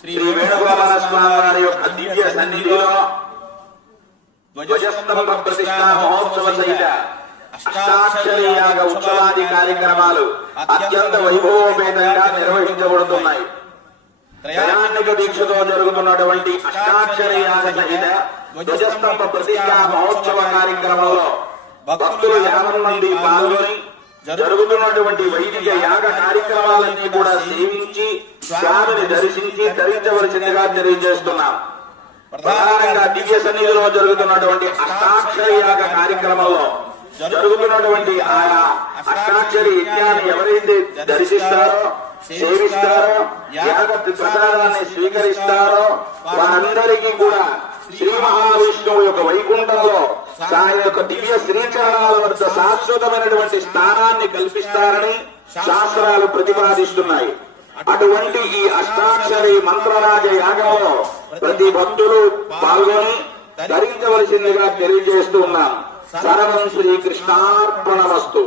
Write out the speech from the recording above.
శ్రీ వేణుగోపాల స్వామి వారి యొక్క దివ్య సన్నిధిలో ధ్వజస్తంభ ప్రతిష్ఠా మహోత్సవ సహిత అష్టాక్షరి యాగ ఉత్సవాది కార్యక్రమాలు అత్యంత వైభవోపేతంగా నిర్వహించబడుతున్నాయి. త్రయాణిక దీక్షతో జరుగుతున్నటువంటి అష్టాక్షరి యాగ సహిత ధ్వజస్తంభ ప్రతిష్ఠా మహోత్సవ కార్యక్రమంలో భక్తులు 50 మంది పాల్గొని జరుగుతున్నటువంటి వైదిక యాగ కార్యక్రమాలన్నీ కూడా సేవించి స్వామిని దర్శించి ధరించవలసిందిగా తెలియజేస్తున్నాం. ప్రధానంగా దివ్య సన్నిధిలో జరుగుతున్నటువంటి అష్టాక్షరి యాగ కార్యక్రమంలో జరుగుతున్నటువంటి ఆయా అష్టాక్షరి యజ్ఞాన్ని ఎవరైతే దర్శిస్తారో సేవిస్తారో యాగ ప్రసాదాన్ని స్వీకరిస్తారో వారందరికీ కూడా శ్రీ మహావిష్ణువు యొక్క వైకుంఠంలో ఆయన యొక్క దివ్య శ్రీచరణాల వద్ద శాశ్వతమైనటువంటి స్థానాన్ని కల్పిస్తారని శాస్త్రాలు ప్రతిపాదిస్తున్నాయి. అటువంటి ఈ అష్టాక్షరి మంత్రరాజ యాగంలో ప్రతి భక్తులు పాల్గొని ధరించవలసిందిగా తెలియజేస్తూ ఉన్నాం. సర్వం శ్రీకృష్ణార్పణమస్తు.